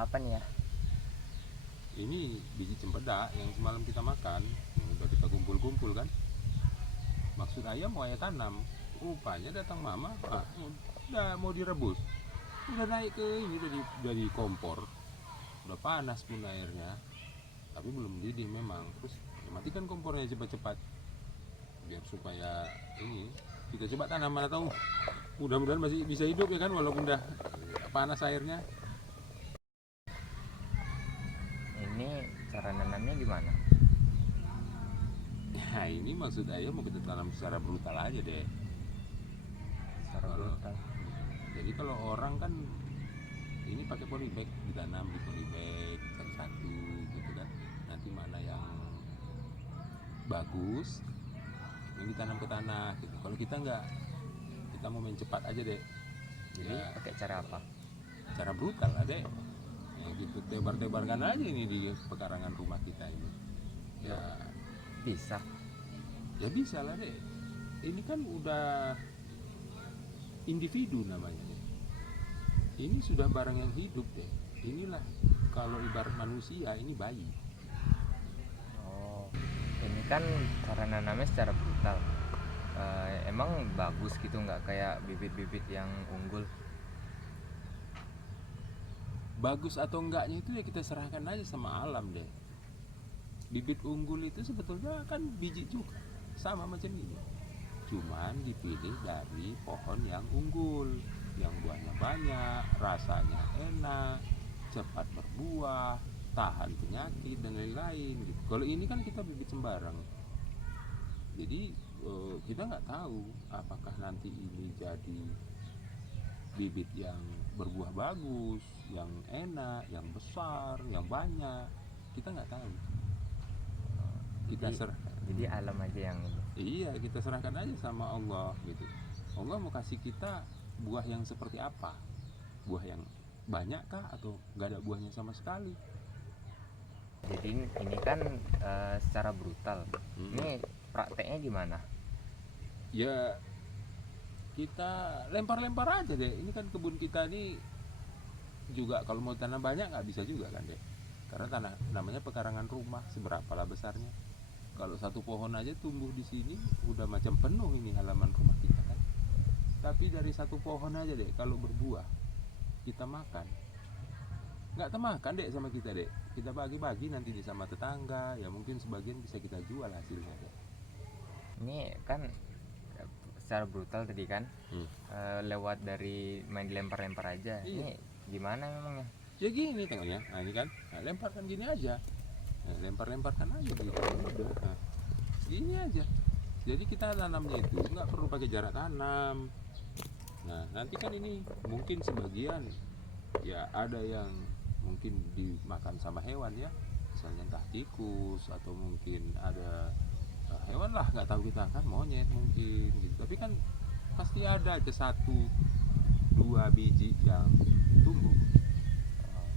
Apa nih ya? Ini biji cempedak yang semalam kita makan, yang udah kita kumpul-kumpul kan. Maksud ayah mau ayah tanam. Rupanya datang mama, udah mau direbus. Udah naik ke ini, udah di kompor. Udah panas pun airnya. Tapi belum mendidih memang. Terus matikan kompornya cepat-cepat. Biar supaya ini kita coba tanam, mana tahu mudah-mudahan masih bisa hidup ya kan, walaupun udah panas airnya. Ini cara nanamnya gimana? Nah ini maksud ayah mau kita tanam secara brutal aja deh. Secara Kalau brutal. jadi kalau orang kan ini pakai polybag, ditanam di polybag satu-satu gitu kan. Nanti mana yang bagus yang ditanam ke tanah gitu. Kalau kita nggak, kita mau main cepat aja deh. Jadi Ya pakai cara apa? cara brutal lah deh. Ya gitu, tebar-tebarkan aja ini di pekarangan rumah kita ini. Ya Bisa. ya bisa lah deh. Ini kan udah individu namanya deh. Ini sudah barang yang hidup deh. Inilah kalau ibarat manusia ini bayi. Oh, ini kan cara nanamnya secara brutal. Emang bagus gitu, nggak kayak bibit-bibit yang unggul? Bagus atau enggaknya itu ya kita serahkan aja sama alam deh. Bibit unggul itu sebetulnya kan biji juga, sama macam ini. Cuman dipilih dari pohon yang unggul, yang buahnya banyak, rasanya enak, cepat berbuah, tahan penyakit dan lain-lain gitu. Kalau ini kan kita bibit sembarang. Jadi kita nggak tahu apakah nanti ini jadi bibit yang berbuah bagus, yang enak, yang besar, yang banyak. Kita nggak tahu. Kita Jadi serahkan. jadi alam aja yang ini. Iya, kita serahkan aja sama Allah gitu. Allah mau kasih kita buah yang seperti apa? Buah yang banyak kah atau nggak ada buahnya sama sekali? Jadi ini kan secara brutal. Hmm. Ini prakteknya gimana? Ya kita lempar-lempar aja deh. Ini kan kebun kita ini juga kalau mau tanam banyak nggak bisa juga kan deh. Karena tanah namanya pekarangan rumah, seberapa lah besarnya. Kalau satu pohon aja tumbuh di sini udah macam penuh ini halaman rumah kita kan. Tapi dari satu pohon aja deh kalau berbuah kita makan, nggak termakan deh sama kita deh. Kita bagi-bagi nanti di sama tetangga, ya mungkin sebagian bisa kita jual hasilnya deh. Ini kan secara brutal tadi kan, Hmm. lewat dari main dilempar-lempar aja. Iya, Ini gimana memangnya? ya gini tengoknya. Nah ini kan, nah, lemparkan gini aja. Nah, lempar-lemparkan aja gitu. Udah. Nah, gini aja. Jadi kita tanamnya itu nggak perlu pakai jarak tanam. Nah nanti kan ini mungkin sebagian ya ada yang mungkin dimakan sama hewan ya, misalnya entah tikus atau mungkin ada hewan lah nggak tahu kita kan, monyet mungkin gitu. Tapi kan pasti ada aja satu dua biji yang tumbuh, Oh,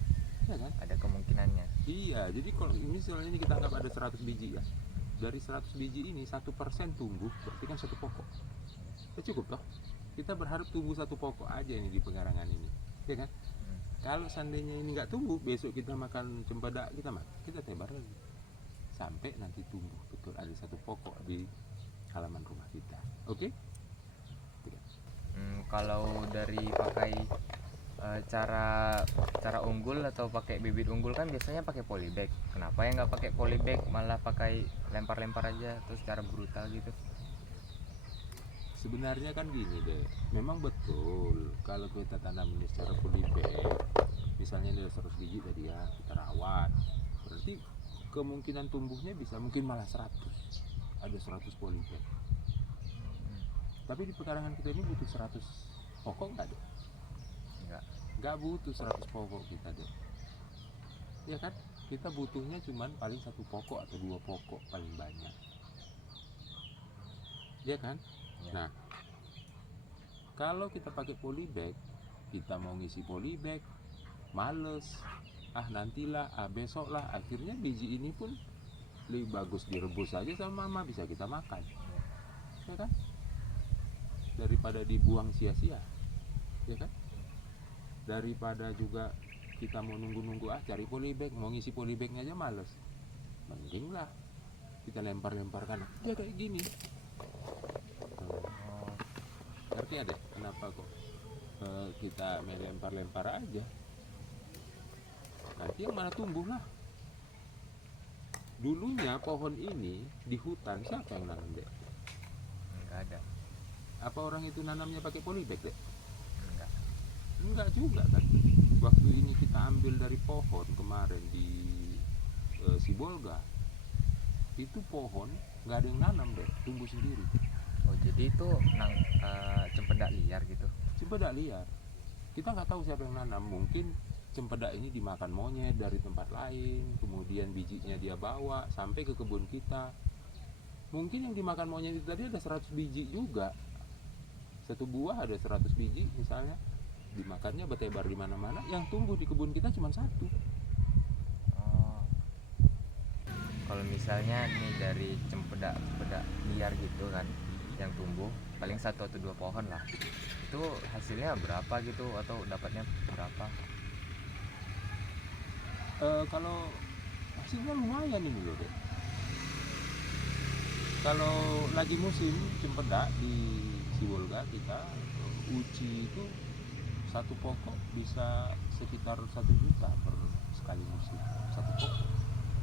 ya kan. ada kemungkinannya. Iya, jadi kalau ini misalnya ini kita anggap ada 100 biji ya, dari 100 biji ini 1% tumbuh berarti kan satu pokok. Ya cukup toh, kita berharap tumbuh satu pokok aja ini di pekarangan ini, ya kan. Hmm. Kalau seandainya ini nggak tumbuh, besok kita makan cempedak, kita tebar lagi sampai nanti tumbuh betul ada satu pokok di halaman rumah kita. Oke? Kalau dari pakai cara cara unggul atau pakai bibit unggul kan biasanya pakai polybag. Kenapa ya nggak pakai polybag, malah pakai lempar-lempar aja terus cara brutal gitu? Sebenarnya kan gini deh, memang betul kalau kita tanam ini secara polybag, misalnya ada 100 biji tadi ya, kita rawat, berarti kemungkinan tumbuhnya bisa mungkin malah 100, ada 100 polybag. Tapi di pekarangan kita ini butuh 100 pokok nggak deh? Nggak. Nggak butuh 100 pokok kita deh, ya kan. Kita butuhnya cuman paling satu pokok atau dua pokok paling banyak, ya kan. Ya. Nah kalau kita pakai polybag, kita mau ngisi polybag males, nantilah, besok lah, akhirnya biji ini pun lebih bagus direbus aja sama mama, bisa kita makan, ya kan, daripada dibuang sia-sia, ya kan. Daripada juga kita mau nunggu-nunggu cari polybag, mau ngisi polybagnya aja males, mending lah kita lempar-lemparkan aja kayak gini. Tuh, Oh, ngerti ya deh kenapa kok kita main lempar-lempar aja, nanti yang mana tumbuh lah. Dulunya pohon ini di hutan siapa yang nanam deh? nggak ada. Apa orang itu nanamnya pakai polybag deh? Enggak. Enggak juga kan. Waktu ini kita ambil dari pohon kemarin di Sibolga, itu pohon nggak ada yang nanam deh, tumbuh sendiri. Oh, jadi itu cempedak liar gitu. Cempedak liar. Kita nggak tahu siapa yang nanam. Mungkin cempedak ini dimakan monyet dari tempat lain, kemudian bijinya dia bawa sampai ke kebun kita. Mungkin yang dimakan monyet itu tadi ada 100 biji juga. Satu buah ada 100 biji misalnya. Dimakannya bertebar di mana-mana. Yang tumbuh di kebun kita cuma satu. Oh, kalau misalnya nih dari cempedak liar gitu kan, yang tumbuh paling satu atau dua pohon lah, itu hasilnya berapa gitu atau dapatnya berapa? Kalau hasilnya lumayan ini loh deh. Kalau lagi musim cempedak di Sibolga kita, uci itu satu pokok bisa sekitar 1 juta per sekali musim, satu pokok.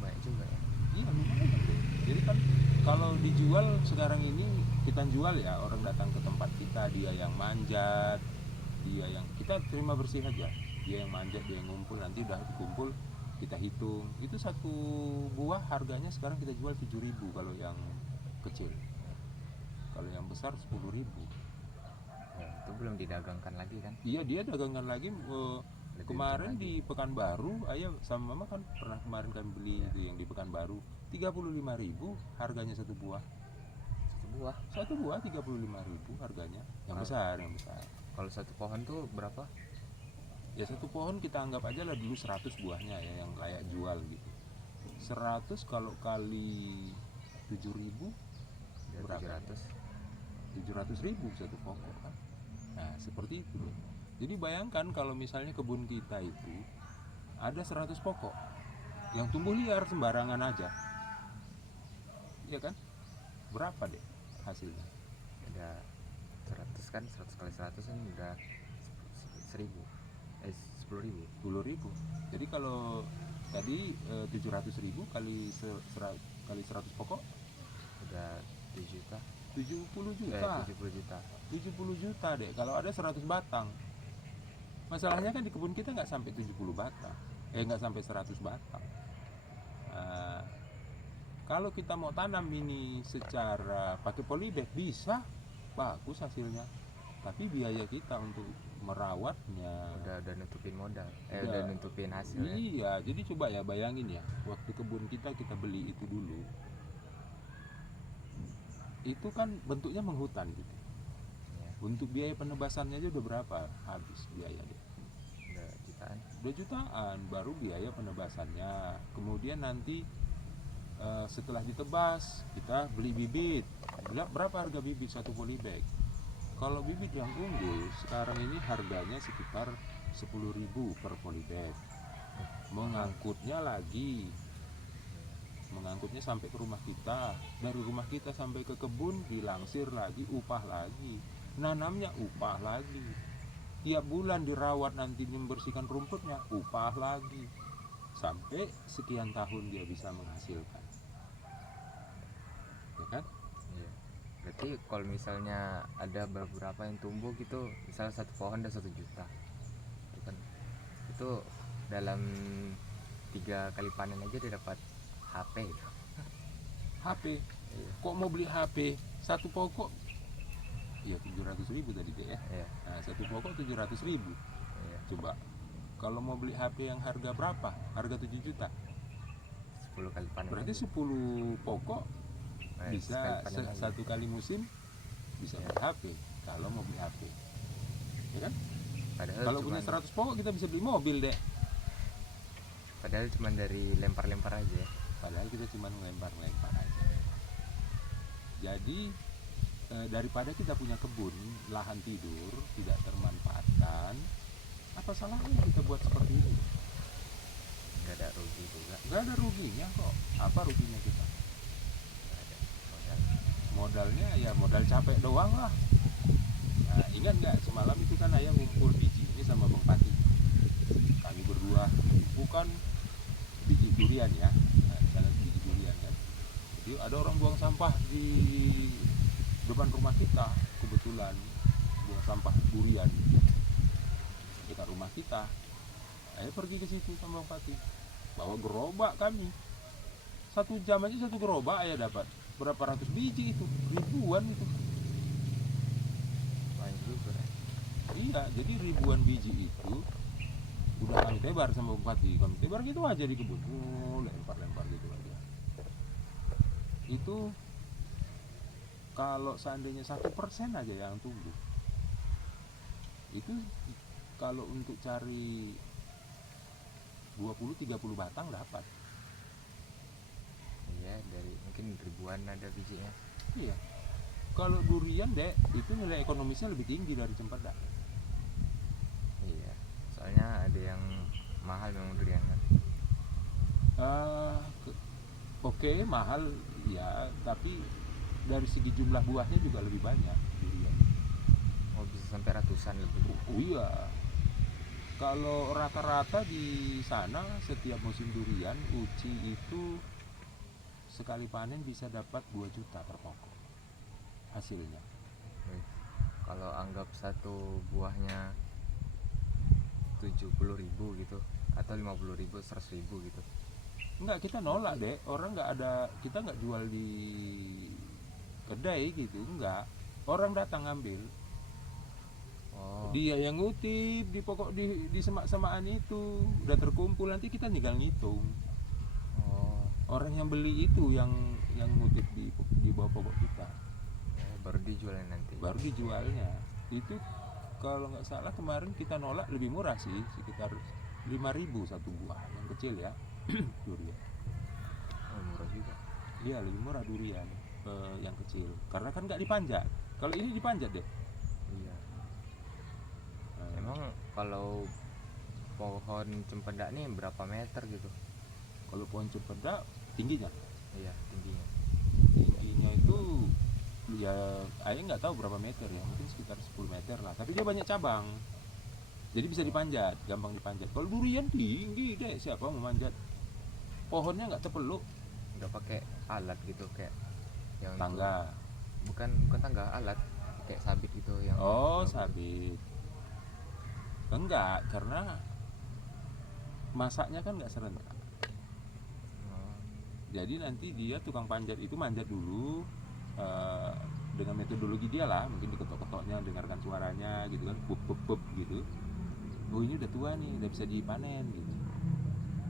Banyak juga ya. Iya lumayan deh. Jadi kan kalau dijual sekarang ini kita jual ya, orang datang ke tempat kita, dia yang manjat, dia yang kita terima bersih aja, dia yang manjat, dia yang ngumpul, nanti udah dikumpul kita hitung. Itu satu buah harganya sekarang kita jual 7.000 kalau yang kecil, kalau yang besar 10.000. Ya, itu belum didagangkan lagi kan. Iya dia dagangkan lagi. Lebih Kemarin untung di lagi. Pekanbaru ayah sama mama kan pernah kemarin kami beli Iya. itu yang di Pekanbaru 35.000 harganya satu buah. Satu buah. 35.000 harganya yang Ah. besar, yang besar. Kalau satu pohon tuh berapa? Ya satu pohon kita anggap aja lah dulu 100 buahnya ya yang layak jual gitu. 100 kalau kali 7.000 Ya, berapa? 700. 700.000 satu pokok kan. Nah seperti itu loh. Jadi bayangkan kalau misalnya kebun kita itu ada 100 pokok yang tumbuh liar sembarangan aja, iya kan? Berapa deh hasilnya? Ada 100 kan, 100 kali 100 kan udah 1000. 10.000. 10.000. Jadi kalau tadi 700.000 kali kali 100 pokok Udah 7 juta. 70 juta. 70 juta. 70 juta deh kalau ada 100 batang. Masalahnya kan di kebun kita nggak sampai 70 batang, nggak sampai 100 batang. Nah, kalau kita mau tanam ini secara pakai polybag bisa bagus hasilnya, tapi biaya kita untuk merawatnya Udah nutupin modal. Udah. Udah nutupin hasil ya. Iya, jadi coba ya bayangin ya, waktu kebun kita beli itu dulu, itu kan bentuknya menghutan gitu. Iya, Untuk biaya penebasannya aja udah berapa habis biaya deh? udah jutaan. 2 jutaan baru biaya penebasannya. Kemudian nanti setelah ditebas kita beli bibit. Berapa harga bibit satu polybag? Kalau bibit yang unggul sekarang ini harganya sekitar 10.000 per polybag. Mengangkutnya sampai ke rumah kita, dari rumah kita sampai ke kebun dilangsir lagi, upah lagi, nanamnya upah lagi, tiap bulan dirawat nanti membersihkan rumputnya upah lagi, sampai sekian tahun dia bisa menghasilkan, ya kan? Iya. Berarti kalau misalnya ada beberapa yang tumbuh gitu, misalnya satu pohon ada 1 juta, itu kan itu dalam 3 kali panen aja dia dapat HP gitu. HP, Iya. kok mau beli HP satu pokok ya 700.000 tadi deh ya. Iya. Nah, satu pokok 700.000. Iya. Coba kalau mau beli HP yang harga berapa? Harga 7 juta. 10 kali panen. Berarti aja. 10 pokok bisa sekali panen aja. satu kali musim bisa beli HP kalau mau beli HP. Ya kan? Padahal Kalau cuman, punya 100 pokok kita bisa beli mobil deh. padahal cuma dari lempar-lempar aja ya. Padahal kita cuma ngelempar-lempar aja. Jadi daripada kita punya kebun lahan tidur tidak termanfaatkan, apa salahnya kita buat seperti ini? nggak ada ruginya kok. Apa ruginya kita? Nggak ada modal. Modalnya ya modal capek doang lah. Nah, ingat nggak semalam itu kan ayah ngumpul biji ini sama Bang Pati. Kami berdua, bukan biji durian ya, nah, misalnya biji durian kan. Jadi ada orang buang sampah di depan rumah kita, kebetulan buang sampah durian dekat rumah kita. Ayah pergi ke situ sama Bang Pati, bawa gerobak kami. 1 jam aja 1 gerobak ayah dapat berapa ratus biji itu, ribuan itu. Banyak juga ya. Iya, jadi ribuan biji itu udah kami tebar sama bupati. Kami tebar gitu aja di kebun, lempar-lempar gitu aja. Itu kalau seandainya 1% aja yang tumbuh, itu kalau untuk cari 20-30 batang dapat. Iya, dari mungkin ribuan ada bijinya. Iya. Kalau durian dek, itu nilai ekonomisnya lebih tinggi dari cempedak. Iya, soalnya ada yang mahal memang durian kan. Eh, Oke, mahal ya, tapi dari segi jumlah buahnya juga lebih banyak durian. Oh, bisa sampai ratusan lebih. Oh iya, kalau rata-rata di sana setiap musim durian uci itu sekali panen bisa dapat 2 juta per pokok hasilnya. Wih, kalau anggap satu buahnya 70.000 gitu atau 50.000, 100.000 gitu. Enggak, kita nolak deh, orang nggak ada, kita nggak jual di kedai gitu, enggak. Orang datang ngambil, Oh, dia yang ngutip di pokok di semak-semakan itu udah terkumpul, nanti kita tinggal ngitung. oh, Orang yang beli itu yang ngutip di bawah pokok kita, oh, baru dijualnya nanti. baru dijualnya. Itu kalau nggak salah kemarin kita nolak lebih murah sih, sekitar 5.000 satu buah yang kecil ya. Durian, Oh, murah juga. iya lebih murah durian yang kecil karena kan nggak dipanjat. Kalau ini dipanjat deh. Iya. Eh, Emang kalau pohon cempedak nih berapa meter gitu? kalau pohon cempedak tingginya Iya, tingginya. tingginya itu ya ayah nggak tahu berapa meter ya, mungkin sekitar 10 meter lah, tapi dia banyak cabang jadi bisa dipanjat, gampang dipanjat. Kalau durian tinggi deh, siapa mau manjat, pohonnya nggak terpeluk. Udah pakai alat gitu kayak yang untuk- Tangga, bukan tangga, alat kayak sabit gitu yang oh yang- sabit, enggak, karena masaknya kan nggak serentak. Oh, Jadi nanti dia tukang panjat itu manjat dulu eh, dengan metodologi dia lah, mungkin diketok-ketoknya, dengarkan suaranya gitu kan, pup pup pup gitu. Oh ini udah tua nih, udah bisa dipanen gitu.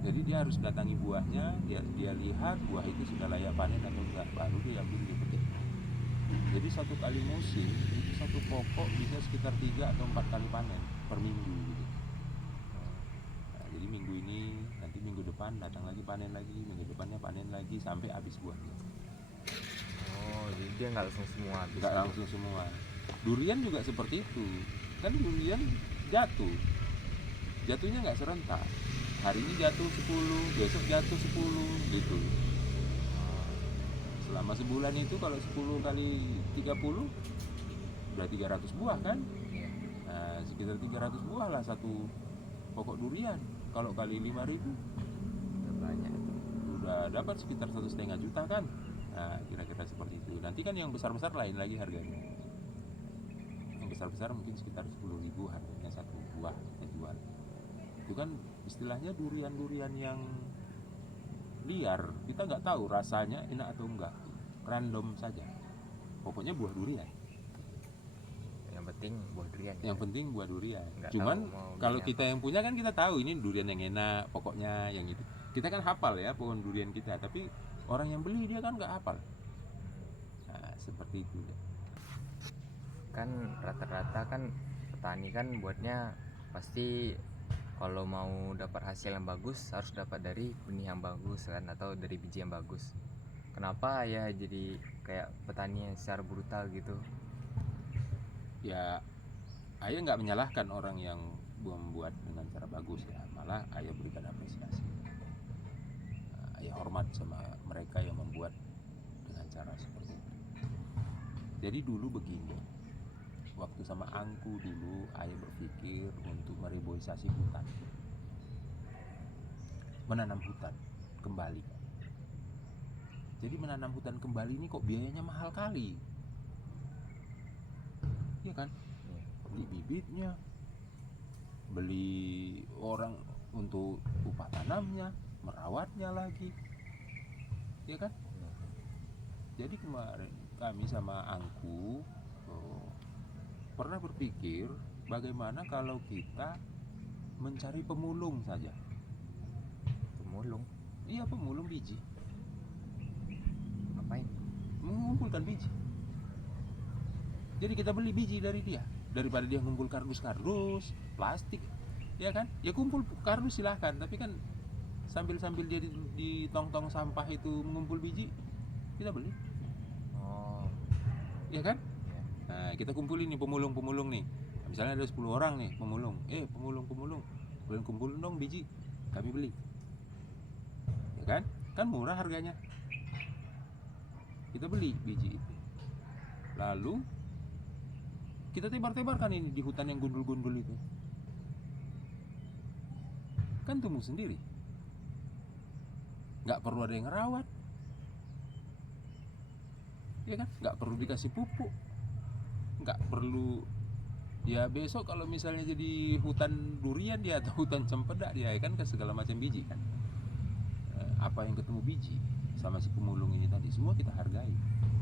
Jadi dia harus datangi buahnya, dia lihat buah itu sudah layak panen atau enggak, baru dia ambil di petik. Jadi satu kali musim itu satu pokok bisa sekitar 3 atau 4 kali panen per minggu gitu. oh, Nah, jadi minggu ini, nanti minggu depan datang lagi panen lagi, minggu depannya panen lagi sampai habis buahnya. oh, jadi dia nggak langsung semua habis Nggak gitu. langsung semua. Durian juga seperti itu. Kan durian jatuhnya nggak serentak. Hari ini jatuh 10, besok jatuh 10 gitu. Oh, Selama sebulan itu kalau 10 kali 30 udah 300 buah kan. iya, Nah, sekitar 300 buah lah satu pokok durian. Kalau kali 5.000 udah banyak. udah dapat sekitar 1,5 juta kan. Nah, kira-kira seperti itu. Nanti kan yang besar-besar lain lagi harganya. Yang besar-besar mungkin sekitar 10.000 harganya satu buah kita jual. Itu kan istilahnya durian-durian yang liar, kita nggak tahu rasanya enak atau enggak, random saja, pokoknya buah durian. Yang penting buah durian. Yang gitu. penting buah durian. Nggak Cuman tahu mau kalau beli kita yang punya kan kita tahu ini durian yang enak, pokoknya yang itu kita kan hafal ya pohon durian kita, tapi orang yang beli dia kan nggak hafal. Nah, seperti itu deh. Kan rata-rata kan petani kan buatnya pasti kalau mau dapat hasil yang bagus harus dapat dari benih yang bagus kan atau dari biji yang bagus. Kenapa ya jadi kayak petani yang secara brutal gitu? Ya ayah nggak menyalahkan orang yang membuat dengan cara bagus ya, malah ayah berikan apresiasi. sama mereka yang membuat dengan cara seperti itu. Jadi dulu begini, waktu sama Angku dulu ayah berpikir untuk mereboisasi hutan, menanam hutan kembali. Jadi menanam hutan kembali ini kok biayanya mahal kali, iya kan? Iya. Beli bibitnya, beli orang untuk upah tanamnya, merawatnya lagi, iya kan? Iya. Jadi kemarin kami sama Angku pernah berpikir bagaimana kalau kita mencari pemulung saja. Pemulung Iya, pemulung biji, ngapain? mengumpulkan biji. Jadi kita beli biji dari dia, daripada dia ngumpul kardus-kardus plastik, ya kan? Ya kumpul kardus silahkan, tapi kan sambil dia di tong-tong sampah itu mengumpul biji, kita beli, Oh ya kan? iya. Nah, kita kumpulin nih pemulung nih. Misalnya ada 10 orang nih pemulung. Pemulung, kalian kumpulin dong biji, kami beli. Ya kan? Kan murah harganya. Kita beli biji itu. Lalu kita tebar-tebarkan ini di hutan yang gundul-gundul itu. Kan tumbuh sendiri. Nggak perlu ada yang ngerawat. Ya kan? Nggak perlu dikasih pupuk. Nggak perlu. Ya besok kalau misalnya jadi hutan durian dia atau hutan cempedak dia, ya kan, ke segala macam biji kan. Apa yang ketemu biji sama si pemulung ini tadi semua kita hargai.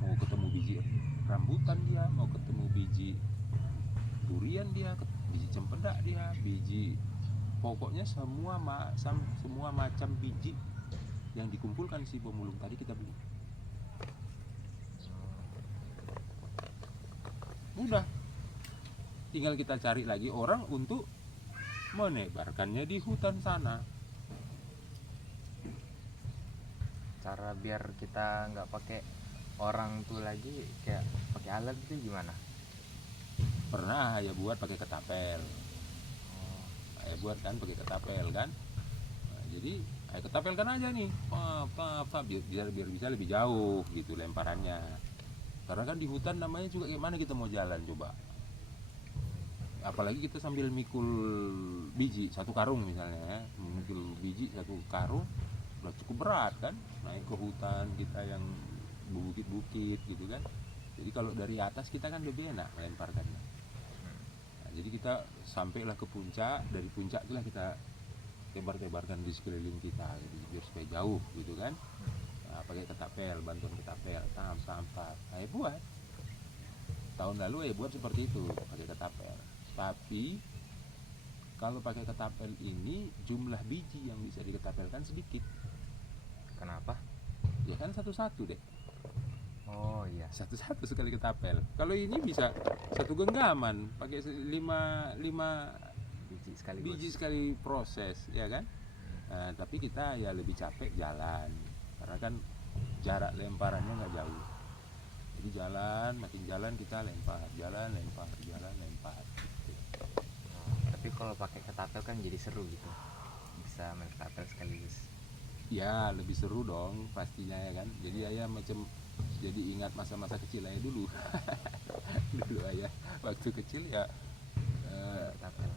Mau ketemu biji rambutan dia, mau ketemu biji durian dia, biji cempedak dia, biji, pokoknya semua macam biji yang dikumpulkan si pemulung tadi kita beli. Mudah. Tinggal kita cari lagi orang untuk menebarkannya di hutan sana. Cara biar kita nggak pakai orang tuh lagi, kayak pakai alat itu gimana? Pernah ya buat pakai ketapel. Oh Buat kan pakai ketapel kan. Nah, jadi ketapelkan aja nih, biar bisa lebih jauh gitu lemparannya. Karena kan di hutan namanya juga gimana kita mau jalan coba. Apalagi kita sambil mikul biji satu karung misalnya ya, mikul biji satu karung udah cukup berat kan, naik ke hutan kita yang bukit-bukit gitu kan. Jadi kalau dari atas kita kan lebih enak melemparkannya. Nah, jadi kita sampailah ke puncak, dari puncak itulah kita tebar-tebarkan di sekeliling kita gitu, biar supaya jauh gitu kan. Nah, pakai ketapel, bantuan ketapel, sampah. Nah, buat tahun lalu buat seperti itu, pakai ketapel. Tapi kalau pakai ketapel ini jumlah biji yang bisa diketapelkan sedikit. kenapa? Ya kan satu-satu deh, Oh iya. satu-satu sekali ketapel. Kalau ini bisa satu genggaman, pakai lima Biji sekaligus. biji sekali proses, ya kan? Nah, tapi kita ya lebih capek jalan, karena kan jarak lemparannya nggak jauh. Jadi makin jalan kita lempar, jalan lempar. Tapi kalau pakai ketapel kan jadi seru gitu, bisa main ketapel sekaligus. Ya lebih seru dong pastinya ya kan. Jadi ayah macam jadi ingat masa-masa kecil ayah dulu. Dulu ayah waktu kecil ya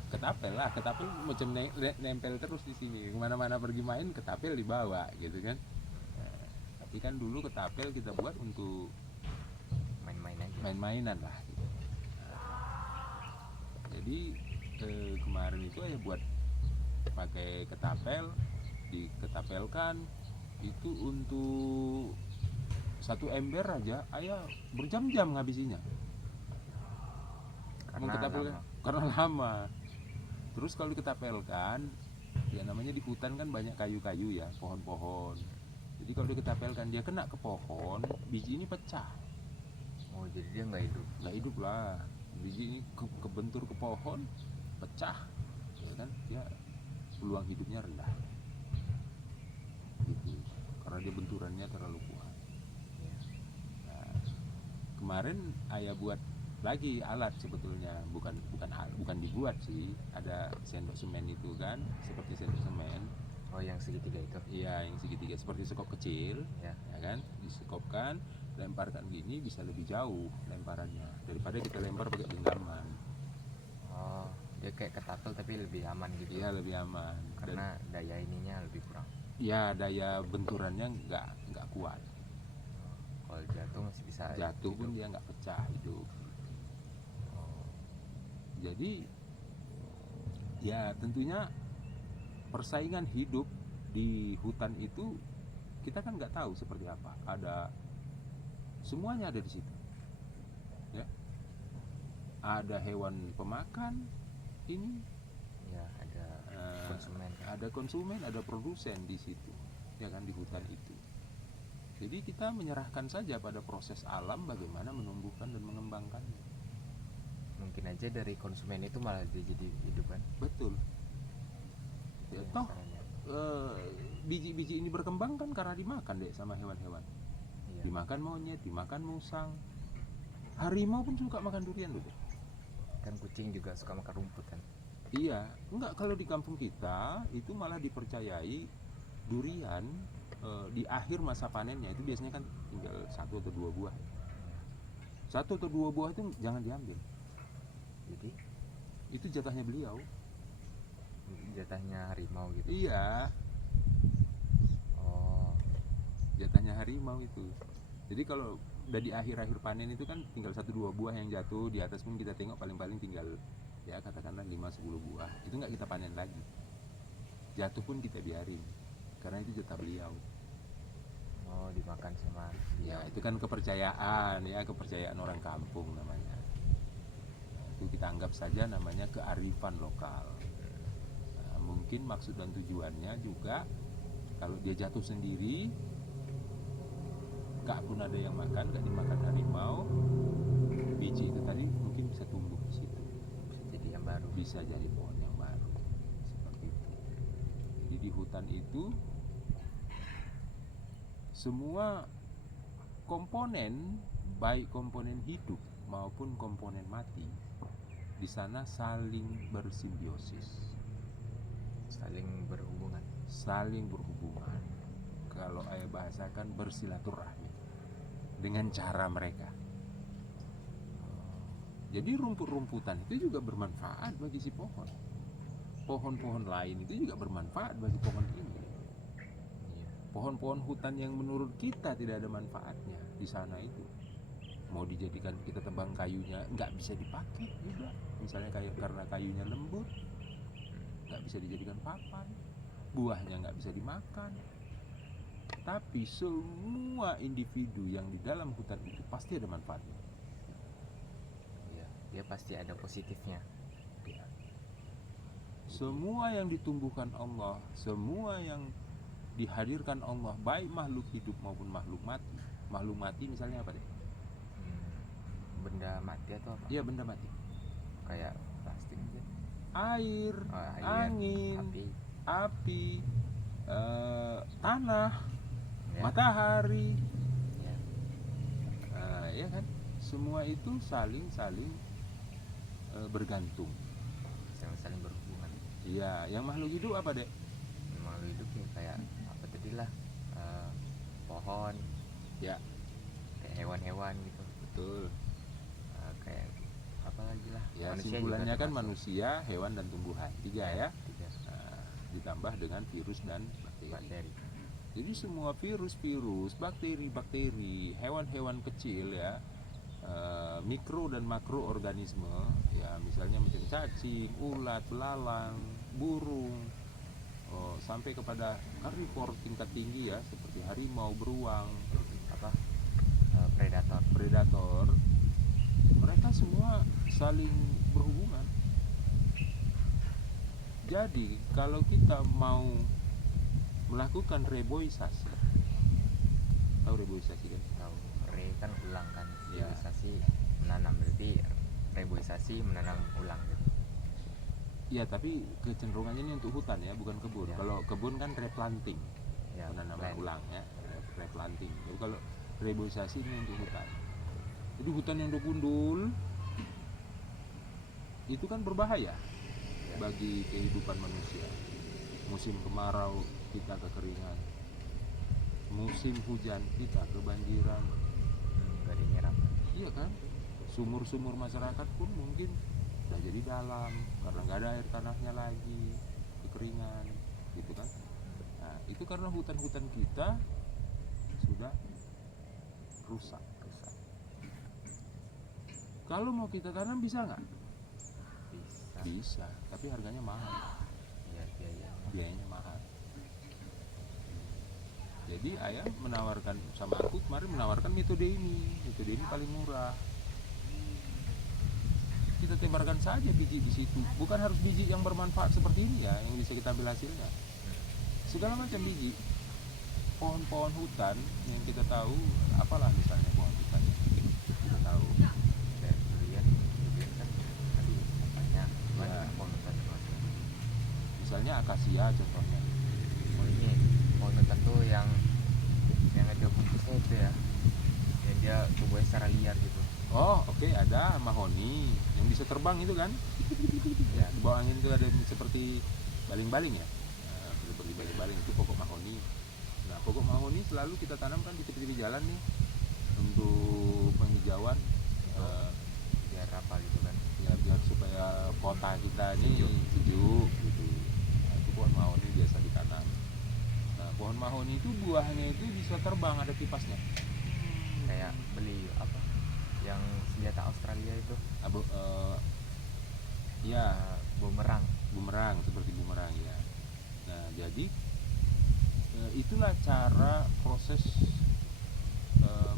ketapel macam nempel terus di sini. Kemana-mana pergi main ketapel dibawa gitu kan. Tapi kan dulu ketapel kita buat untuk Main-main aja. main-mainan lah gitu. Jadi kemarin itu ayah buat pakai ketapel, diketapelkan itu untuk satu ember aja ayah berjam-jam ngabisinya karena lama. Terus kalau diketapelkan, ya namanya di hutan kan banyak kayu-kayu ya, pohon-pohon. Jadi kalau diketapelkan dia kena ke pohon, biji ini pecah. Oh jadi dia nggak hidup lah, biji ini kebentur ke pohon, pecah, ya kan, dia peluang hidupnya rendah gitu, karena dia benturannya terlalu kuat. Nah, kemarin ayah buat lagi alat sebetulnya, bukan dibuat sih, ada sendok semen itu kan, seperti sendok semen. Oh Oh, yang segitiga itu. Iya, yang segitiga seperti sekop kecil, Ya. ya kan? Disekopkan, lemparkan gini bisa lebih jauh lemparannya daripada kita lempar pakai genggaman. Oh, dia kayak ketapel tapi lebih aman gitu. Iya, lebih aman. Karena daya ininya lebih kurang. Ya daya benturannya nggak kuat. Kalau jatuh masih bisa Jatuh pun hidup. dia nggak pecah, hidup. Oh, Jadi ya tentunya persaingan hidup di hutan itu kita kan nggak tahu seperti apa. Semuanya ada di situ. Ya, ada hewan pemakan ini, ya ada konsumen. ada konsumen, ada produsen di situ, ya kan, di hutan itu. Jadi kita menyerahkan saja pada proses alam bagaimana menumbuhkan dan mengembangkannya. Mungkin aja dari konsumen itu malah dia jadi hidup kan. Betul. Ya, Yang toh caranya. biji-biji ini berkembang kan karena dimakan deh sama hewan-hewan. Iya. Dimakan monyet, dimakan musang. Harimau pun suka makan durian loh. Kan kucing juga suka makan rumput kan. Iya, enggak, kalau di kampung kita itu malah dipercayai durian di akhir masa panennya itu biasanya kan tinggal 1 atau 2 buah. 1 atau 2 buah itu jangan diambil. Jadi Itu jatahnya beliau. jatahnya harimau gitu. Iya, Oh, jatahnya harimau itu. Jadi kalau udah di akhir-akhir panen itu kan tinggal 1-2 buah yang jatuh, di atas pun kita tengok paling-paling tinggal ya katakanlah 5-10 buah. Itu nggak kita panen lagi. Jatuh pun kita biarin karena itu jatah beliau. oh dimakan sama Ya, dia. itu kan kepercayaan, ya, kepercayaan orang kampung namanya. Itu kita anggap saja namanya kearifan lokal. Nah, mungkin maksud dan tujuannya juga kalau dia jatuh sendiri, gak pun ada yang makan, gak dimakan harimau, biji itu tadi mungkin bisa tumbuh di situ, Bisa jadi yang baru. bisa jadi pohon yang baru, seperti itu. Jadi di hutan itu semua komponen, baik komponen hidup maupun komponen mati, di sana saling bersimbiosis, Saling berhubungan. saling berhubungan. Kalau ayah bahasakan bersilaturahmi dengan cara mereka. Jadi rumput-rumputan itu juga bermanfaat bagi si pohon. Pohon-pohon lain itu juga bermanfaat bagi pohon ini. Iya. Pohon-pohon hutan yang menurut kita tidak ada manfaatnya di sana itu, mau dijadikan kita tebang kayunya nggak bisa dipakai juga. Misalnya kayak karena kayunya lembut, nggak bisa dijadikan papan, buahnya nggak bisa dimakan. Tapi semua individu yang di dalam hutan itu pasti ada manfaatnya. Iya, dia pasti ada positifnya. Ya. Semua yang ditumbuhkan Allah, semua yang dihadirkan Allah, baik makhluk hidup maupun makhluk mati. Makhluk mati misalnya apa deh? Benda mati atau apa? Iya, benda mati. Kayak plastik aja. Air, Air, angin, api. api, tanah, Ya. matahari, Ya. ya kan? Semua itu saling bergantung. Saling berhubungan. Iya, yang makhluk hidup apa deh? Memang lu hidup ya kayak apa tadi lah, pohon, Ya, kayak hewan-hewan gitu. betul. Kayak apa lagi lah. Ya, Manusia simpulannya juga kan termasuk. manusia, hewan dan tumbuhan. 3 ya. Tiga. Ditambah dengan virus dan bakteri. Bakteri. Jadi semua virus, bakteri, hewan-hewan kecil ya, mikro dan makroorganisme ya, misalnya macam cacing, ulat, belalang, burung, sampai kepada karnivor tingkat tinggi ya, seperti harimau, beruang, apa, predator, mereka semua saling berhubungan. Jadi kalau kita mau melakukan reboisasi, tahu reboisasi kan? Tahu. Re kan ulang kan. Ya. Reboisasi menanam, berarti reboisasi menanam ulang gitu. Iya, tapi kecenderungannya ini untuk hutan ya, bukan kebun. Ya. Kalau kebun kan replanting, Ya, penanaman plant. ulang ya, replanting. Jadi kalau reboisasi ini untuk hutan. Jadi hutan yang udah gundul itu kan berbahaya bagi kehidupan manusia. musim kemarau kita kekeringan, musim hujan kita kebanjiran. Nggak dinyerap. Iya kan, sumur-sumur masyarakat pun mungkin udah jadi dalam karena nggak ada air tanahnya lagi, kekeringan gitu kan. Nah itu karena hutan-hutan kita sudah rusak. Kalau mau kita tanam bisa nggak? Bisa. Bisa, tapi harganya mahal, Iya, biayanya mahal. Jadi ayah menawarkan sama aku kemarin, menawarkan metode ini paling murah. Kita tebarkan saja biji di situ, bukan harus biji yang bermanfaat seperti ini ya, yang bisa kita ambil hasilnya. Segala macam biji, pohon-pohon hutan yang kita tahu, apalah misalnya pohon hutan kita tahu. kayak durian kan tadi apanya Ya. banyak pohon hutan termasuk. Misalnya akasia contohnya. Oh ini pohon hutan tuh yang ada bungkusnya itu ya, yang dia tumbuhnya secara liar gitu. Oh oke, ada mahoni yang bisa terbang itu kan. Ya, Di bawah angin itu ada yang seperti baling-baling ya. Nah, seperti baling-baling itu pokok mahoni. Nah pokok mahoni selalu kita tanamkan di tepi-tepi jalan nih untuk penghijauan. biar apa gitu kan. Ya biar supaya kota kita ini sejuk gitu. Nah, itu pohon mahoni biasa ditanam. Nah pohon mahoni itu buahnya itu bisa terbang, ada kipasnya. Kayak beli apa yang senjata Australia itu, Ya bumerang. bumerang, seperti bumerang ya. Nah jadi itulah cara proses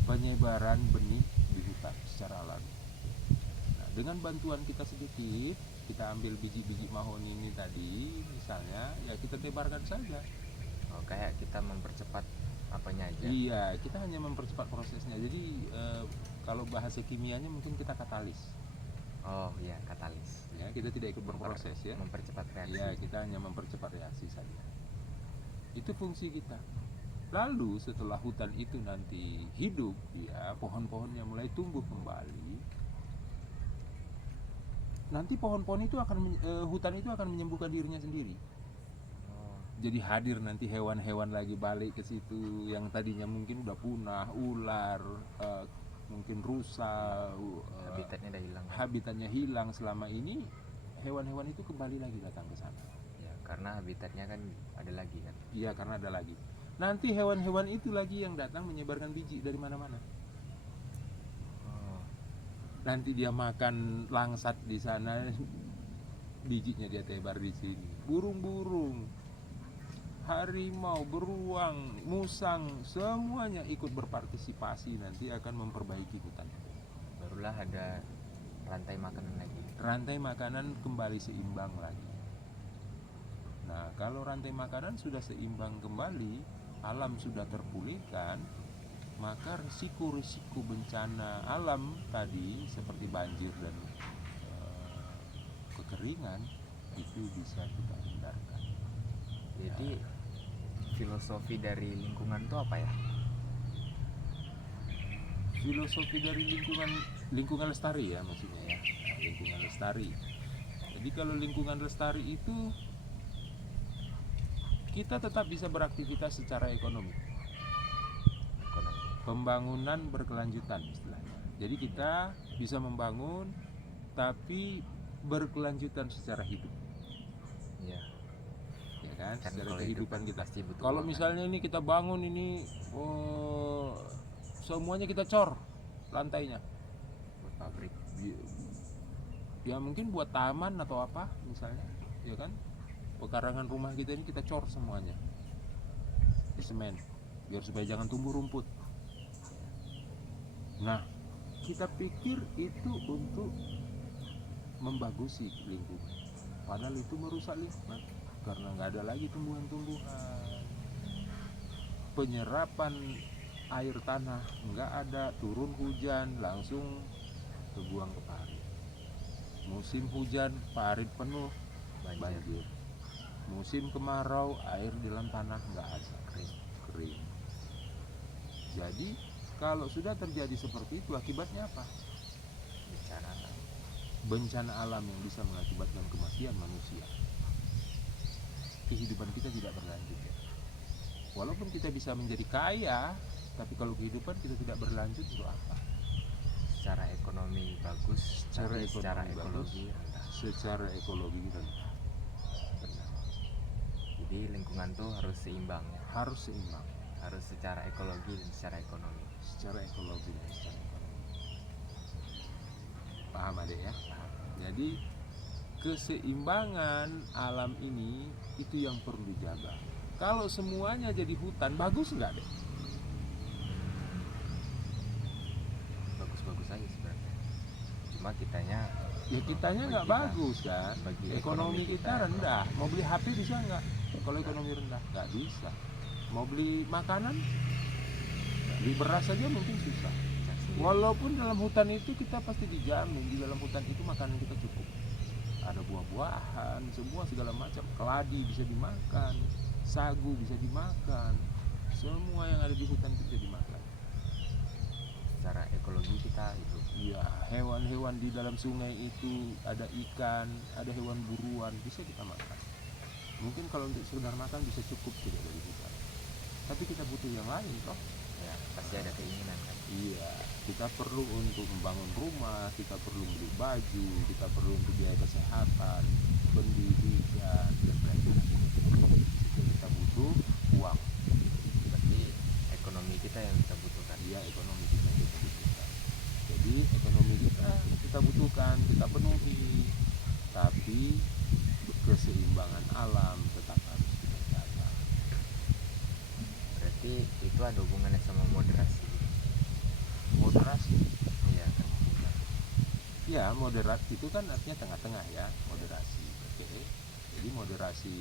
penyebaran benih di hutan secara alami. Nah, dengan bantuan kita sedikit, kita ambil biji-biji mahoni ini tadi misalnya, ya kita tebarkan saja. Oh, kayak kita mempercepat apanya aja. Iya, kita hanya mempercepat prosesnya. Jadi kalau bahasa kimianya mungkin kita katalis. Oh iya, katalis. Ya, kita tidak ikut berproses ya. Mempercepat reaksi. Iya, kita hanya mempercepat reaksi saja. Itu fungsi kita. Lalu setelah hutan itu nanti hidup, ya pohon-pohonnya mulai tumbuh kembali. Nanti pohon-pohon itu hutan itu akan menyembuhkan dirinya sendiri. Oh, Jadi hadir nanti hewan-hewan lagi balik ke situ yang tadinya mungkin udah punah, ular, mungkin rusa, habitatnya udah hilang kan? habitatnya hilang selama ini. Hewan-hewan itu kembali lagi datang ke sana. Ya, karena habitatnya kan ada lagi kan. Iya, karena ada lagi. Nanti hewan-hewan itu lagi yang datang menyebarkan biji dari mana-mana. Oh, Nanti dia makan langsat di sana, bijinya dia tebar di sini. Burung-burung, harimau, beruang, musang, semuanya ikut berpartisipasi, nanti akan memperbaiki hutan. barulah ada rantai makanan lagi. Rantai makanan kembali seimbang lagi. Nah, kalau rantai makanan sudah seimbang kembali, alam sudah terpulihkan, maka risiko-risiko bencana alam tadi seperti banjir dan kekeringan itu bisa kita hindarkan. Jadi filosofi dari lingkungan itu apa ya? Filosofi dari lingkungan lestari ya maksudnya ya. Nah, lingkungan lestari. Jadi kalau lingkungan lestari itu kita tetap bisa beraktivitas secara ekonomi. Pembangunan berkelanjutan istilahnya. Jadi kita bisa membangun tapi berkelanjutan secara hidup. Iya. Ya kan? Kan Secara kalau kehidupan hidup kita. pasti butuh Kalau uang kan. misalnya ini kita bangun ini semuanya kita cor lantainya. Buat pabrik. Ya mungkin buat taman atau apa misalnya, ya kan? Pekarangan rumah kita ini kita cor semuanya di semen biar supaya jangan tumbuh rumput. Nah, kita pikir itu untuk membagusi lingkungan, padahal itu merusak lingkungan karena nggak ada lagi tumbuhan-tumbuhan. Penyerapan air tanah nggak ada, turun hujan langsung terbuang ke parit. Musim hujan parit penuh, banjir. Musim kemarau air di dalam tanah nggak ada, kering. Jadi kalau sudah terjadi seperti itu, akibatnya apa? Bencana alam. Bencana alam yang bisa mengakibatkan kematian manusia. kehidupan kita tidak berlanjut ya. Walaupun kita bisa menjadi kaya, tapi kalau kehidupan kita tidak berlanjut untuk apa? Secara ekonomi bagus, tapi secara ekologi rendah. Secara ekologi rendah. Rendah. Jadi lingkungan tuh harus seimbang ya. Harus seimbang. Harus secara ekologi dan secara ekonomi. Secara ekologi dan secara ekonomi. Paham adek ya? Paham? Jadi keseimbangan alam ini itu yang perlu dijaga. Kalau semuanya jadi hutan, bagus nggak deh? Bagus-bagus aja sebenarnya. Cuma kitanya Ya kitanya nggak kita, bagus kan. bagi Ekonomi kita rendah. Mau beli HP bisa nggak? Kalau ekonomi rendah nggak bisa. Mau beli makanan, beli beras saja mungkin susah. Walaupun dalam hutan itu kita pasti dijamin, di dalam hutan itu makanan kita cukup. Ada buah-buahan, semua segala macam. Keladi bisa dimakan, sagu bisa dimakan, semua yang ada di hutan itu bisa dimakan. Secara ekologi kita itu Iya, hewan-hewan di dalam sungai itu ada ikan, ada hewan buruan, bisa kita makan. Mungkin kalau untuk sekedar makan bisa cukup tidak dari hutan. Tapi kita butuh yang lain toh. ya pasti ada keinginan kan. Iya, kita perlu untuk membangun rumah, kita perlu beli baju, kita perlu untuk biaya kesehatan, pendidikan, dan lain-lain. Jadi kita butuh uang. Berarti ekonomi kita yang kita butuhkan. Iya, ekonomi kita yang kita butuhkan. Jadi ekonomi kita butuhkan, kita penuhi. Tapi keseimbangan alam tetap harus kita jaga. Berarti itu ada hubungannya sama moderasi. Moderasi. Iya kan. Ya, moderat itu kan artinya tengah-tengah ya, moderasi. Oke. Jadi moderasi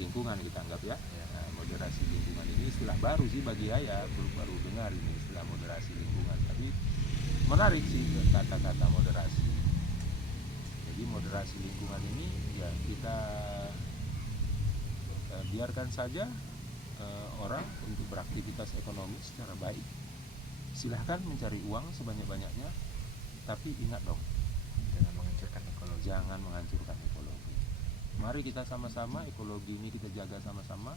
lingkungan kita anggap ya. Ya. Nah, moderasi lingkungan ini istilah baru sih bagi saya, baru dengar ini istilah moderasi lingkungan. Tapi menarik sih kata-kata moderasi. Jadi moderasi lingkungan ini ya kita biarkan saja orang untuk beraktivitas ekonomi secara baik. Silahkan mencari uang sebanyak-banyaknya, tapi ingat dong, Jangan menghancurkan ekologi. jangan menghancurkan ekologi. Mari kita sama-sama ekologi ini kita jaga sama-sama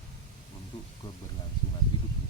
untuk keberlangsungan hidup kita.